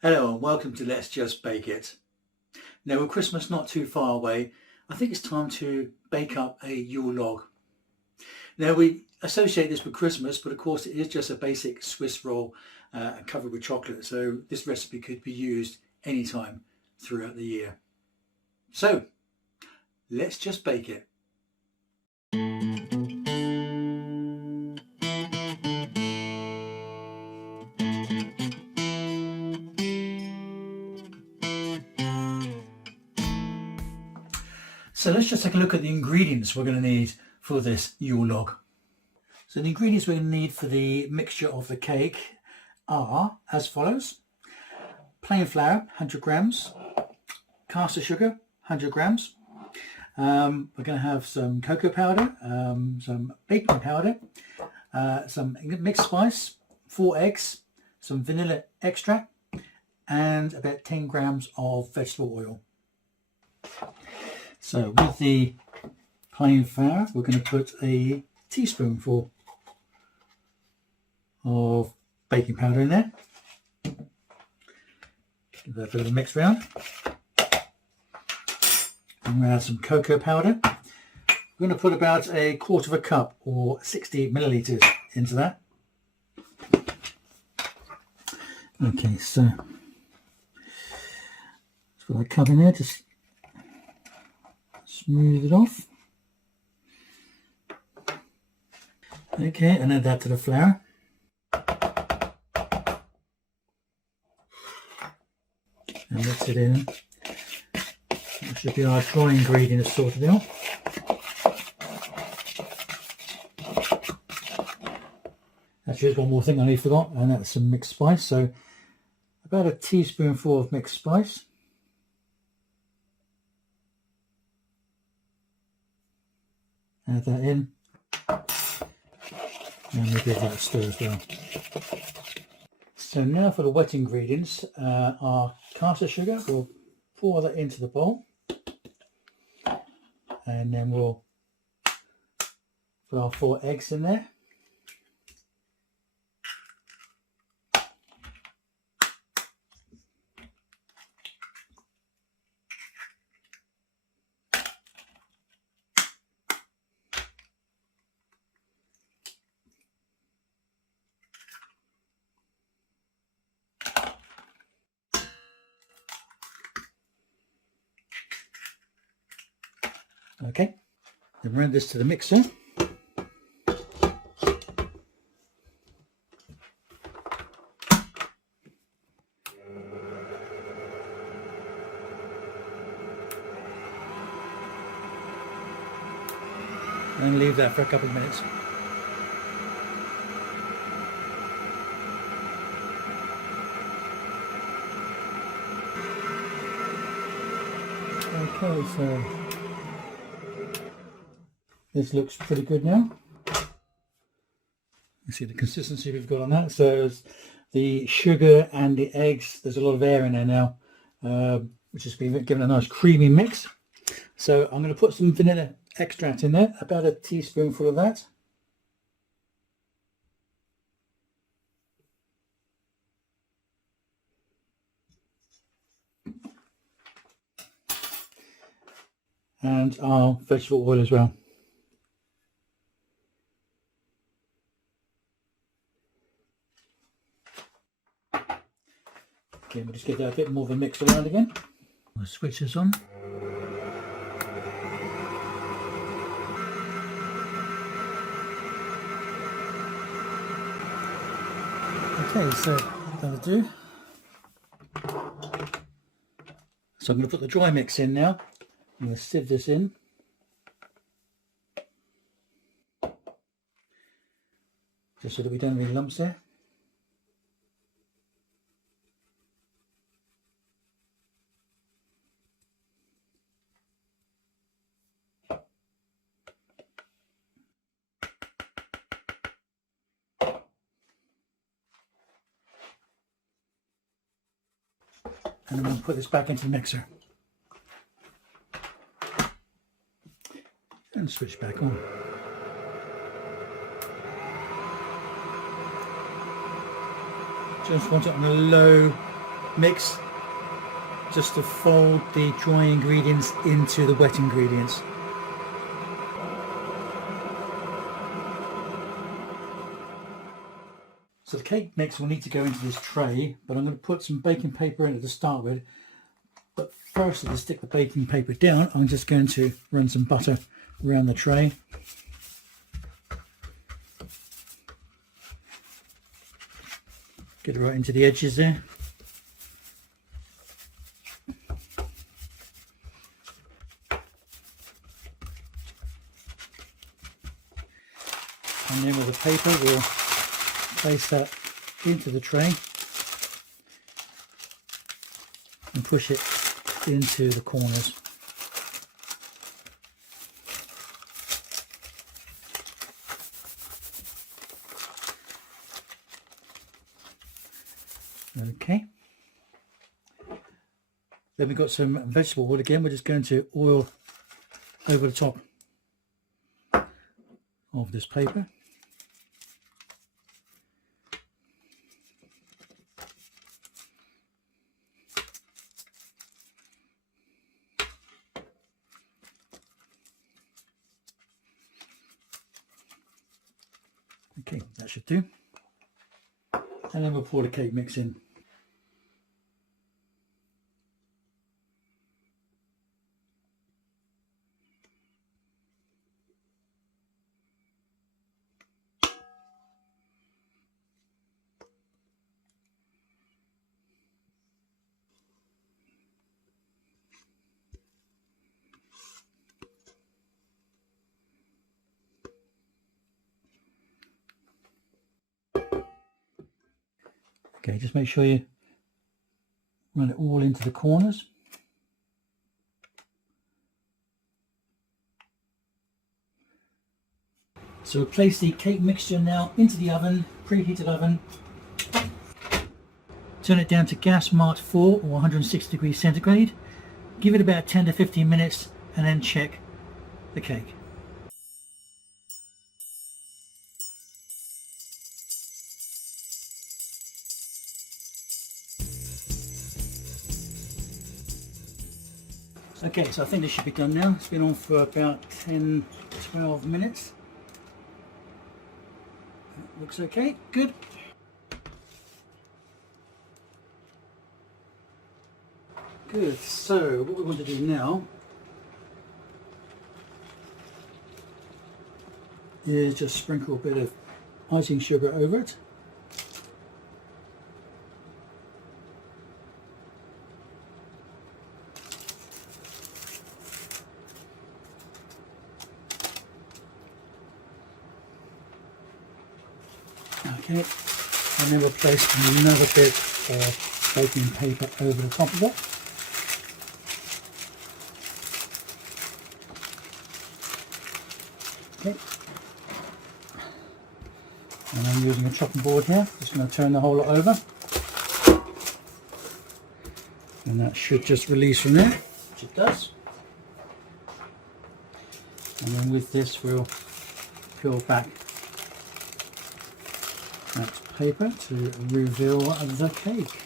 Hello and welcome to Let's Just Bake It. Now with Christmas not too far away, I think it's time to bake up a Yule log. Now we associate this with Christmas, but of course it is just a basic Swiss roll covered with chocolate, so this recipe could be used anytime throughout the year. So let's just bake it. So let's just take a look at the ingredients we're going to need for this Yule log. So the ingredients we're going to need for the mixture of the cake are as follows: plain flour 100 grams, caster sugar 100 grams, we're going to have some cocoa powder, some baking powder, some mixed spice, 4 eggs, some vanilla extract, and about 10 grams of vegetable oil. So with the plain flour, we're going to put a teaspoonful of baking powder in there. Give that a bit of a mix round. I'm going to add some cocoa powder. We're going to put about 1/4 cup or 60 millilitres into that. Okay, so put that cup in there, just smooth it off. Okay, and add that to the flour. And mix it in. That should be our dry ingredients sorted out. Actually, there's one more thing I forgot, and that's some mixed spice. So about a teaspoonful of mixed spice. Add that in, and we'll give that a stir as well. So now for the wet ingredients, our caster sugar, we'll pour that into the bowl, and then we'll put our 4 eggs in there. Okay, then run this to the mixer. And leave that for a couple of minutes. Okay, so this looks pretty good now. You see the consistency we've got on that. So the sugar and the eggs, there's a lot of air in there now, which has been given a nice creamy mix. So I'm going to put some vanilla extract in there, about a teaspoonful of that. And our vegetable oil as well. Okay, we'll just get that a bit more of a mix around again. We'll switch this on. Okay, so that'll do. So I'm going to put the dry mix in now. I'm going to sieve this in. Just so that we don't have any lumps there. And I'm going to put this back into the mixer. And switch back on. Just want it on a low mix just to fold the dry ingredients into the wet ingredients. So the cake mix will need to go into this tray, but I'm going to put some baking paper in it to start with. But first, to stick the baking paper down, I'm just going to run some butter around the tray. Get it right into the edges there. And then with the paper, we'll place that into the tray and push it into the corners. Okay. Then we've got some vegetable oil again. We're just going to oil over the top of this paper. Okay, that should do. And then we'll pour the cake mix in. Okay, just make sure you run it all into the corners. So we'll place the cake mixture now into the oven, preheated oven. Turn it down to gas marked 4 or 160 degrees centigrade. Give it about 10 to 15 minutes and then check the cake. Okay, so I think this should be done now. It's been on for about 10-12 minutes. Looks okay, good. Good, so what we want to do now is just sprinkle a bit of icing sugar over it. Okay, and then we'll place another bit of baking paper over the top of it. Okay, and I'm using a chopping board here. Just going to turn the whole lot over, and that should just release from there, which it does. And then with this, we'll peel back that paper to reveal the cake.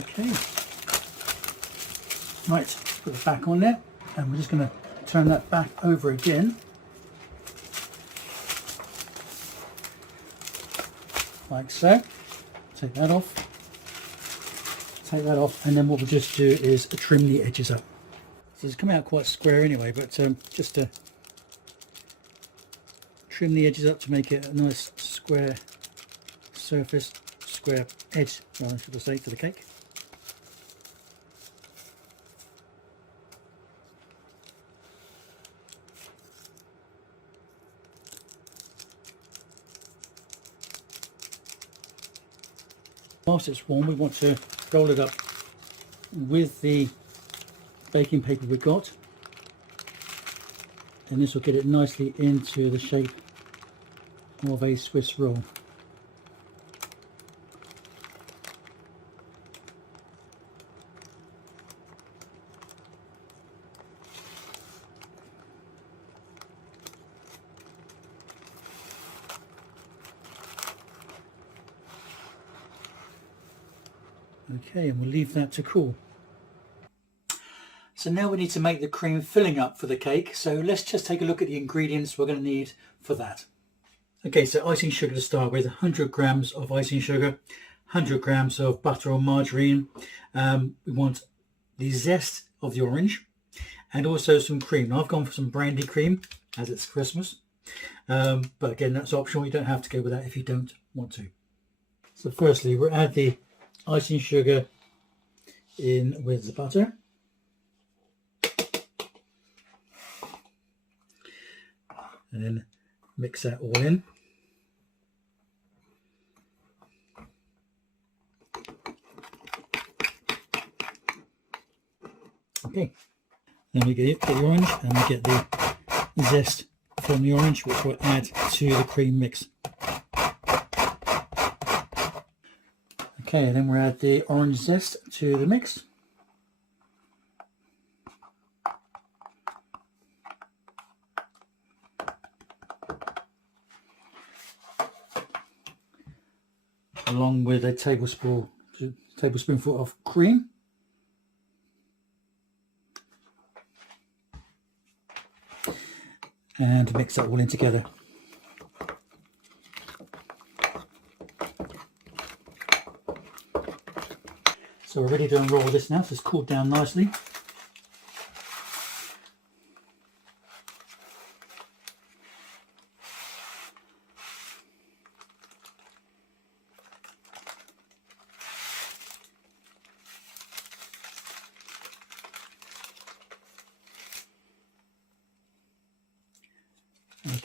Okay, right, put it back on there, and we're just going to turn that back over again, like so. Take that off, and then what we'll just do is trim the edges up. So it's coming out quite square anyway, but just to trim the edges up to make it a nice square surface, square edge, rather should I say, to the cake. Whilst it's warm, we want to roll it up with the baking paper we've got, and this will get it nicely into the shape of a Swiss roll. Okay, and we'll leave that to cool. So now we need to make the cream filling up for the cake. So let's just take a look at the ingredients we're going to need for that. Okay, so icing sugar to start with, 100 grams of icing sugar, 100 grams of butter or margarine. We want the zest of the orange and also some cream. Now I've gone for some Brandy Cream as it's Christmas. But again, that's optional. You don't have to go with that if you don't want to. So firstly, we'll add the icing sugar in with the butter. And then mix that all in. Okay, then we get the orange and we get the zest from the orange, which we'll add to the cream mix. Okay, and then we'll add the orange zest to the mix. Along with a tablespoonful of cream. And mix that all in together. So we're ready to unroll this now, so it's cooled down nicely.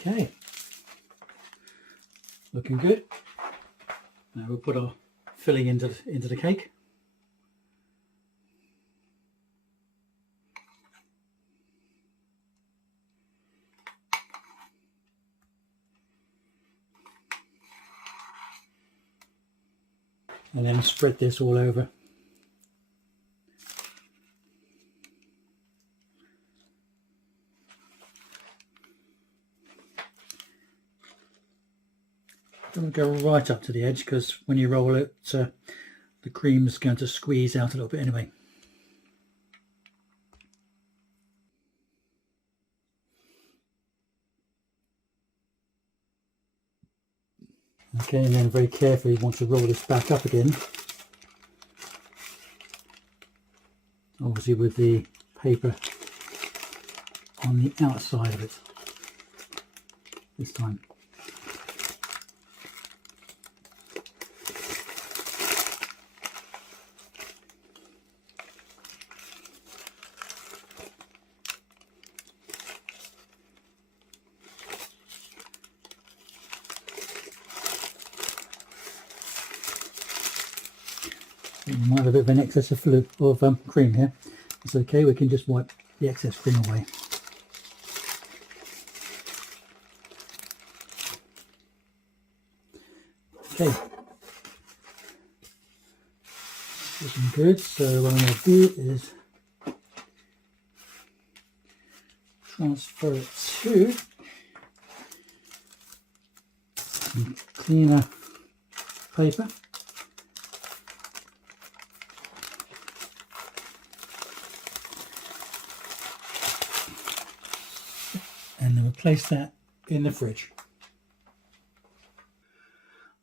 Okay, looking good. Now we'll put our filling into the cake. And then spread this all over. Don't go right up to the edge, because when you roll it, the cream is going to squeeze out a little bit anyway. Okay, and then very carefully you want to roll this back up again. Obviously with the paper on the outside of it this time. We might have a bit of an excess of cream here. It's okay, we can just wipe the excess cream away. Okay, looking good. So what I'm going to do is transfer it to some cleaner paper. And then we'll place that in the fridge.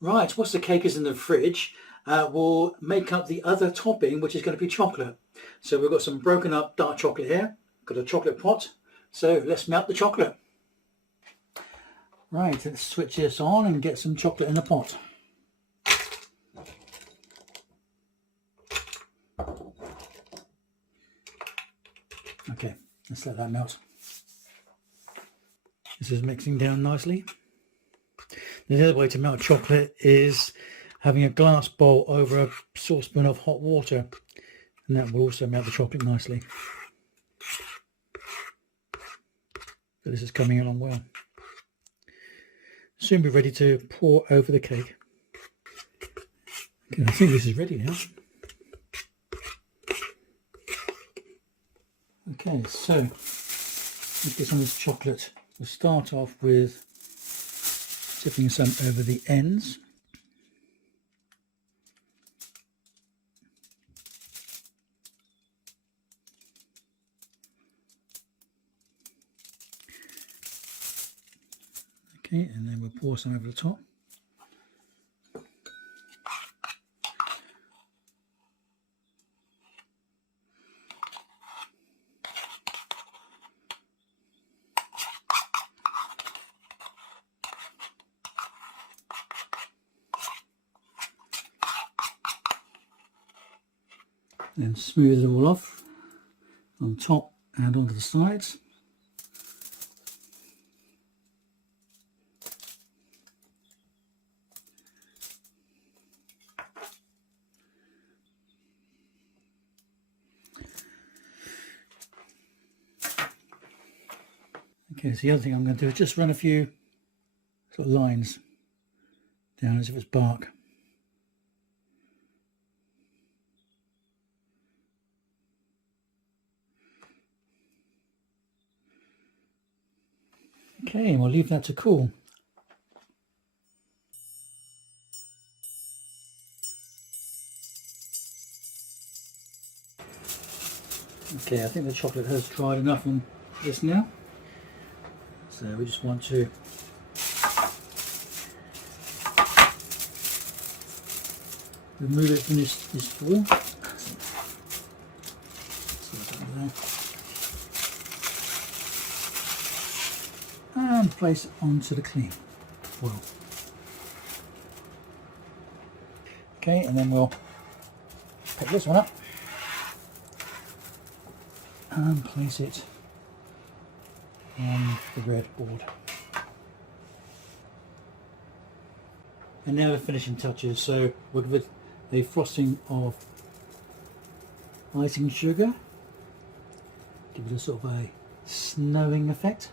Right, once the cake is in the fridge, we'll make up the other topping, which is going to be chocolate. So we've got some broken up dark chocolate here, got a chocolate pot. So let's melt the chocolate. Right, let's switch this on and get some chocolate in the pot. Okay, let's let that melt. This is mixing down nicely. The other way to melt chocolate is having a glass bowl over a saucepan of hot water, and that will also melt the chocolate nicely. But this is coming along well. Soon be ready to pour over the cake. Okay, I think this is ready now. Okay, so let's get some of this chocolate. We'll start off with tipping some over the ends. Okay, and then we'll pour some over the top. Then smooth it all off on top and onto the sides. Okay, so the other thing I'm going to do is just run a few sort of lines down as if it's bark. Okay, and we'll leave that to cool. Okay, I think the chocolate has dried enough on this now. So we just want to remove it from this form. And place it onto the clean foil. Okay, and then we'll pick this one up and place it on the red board. And now the finishing touches. So we'll give it a frosting of icing sugar, give it a sort of a snowing effect.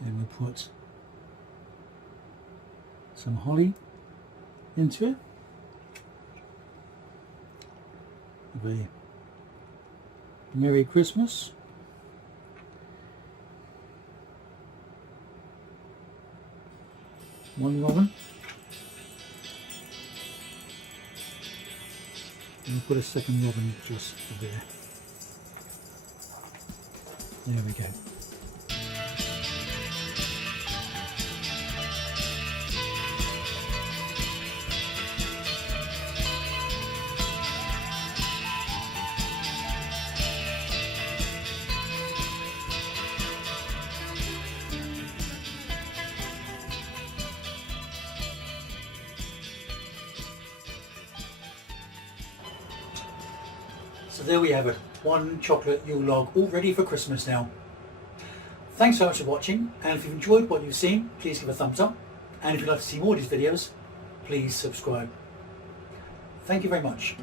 Then we'll put some holly into it. Have a Merry Christmas. One robin. And we'll put a second robin just there. There we go. So there we have it, one chocolate Yule log all ready for Christmas now. Thanks so much for watching, and if you've enjoyed what you've seen, please give a thumbs up, and if you'd like to see more of these videos, please subscribe. Thank you very much.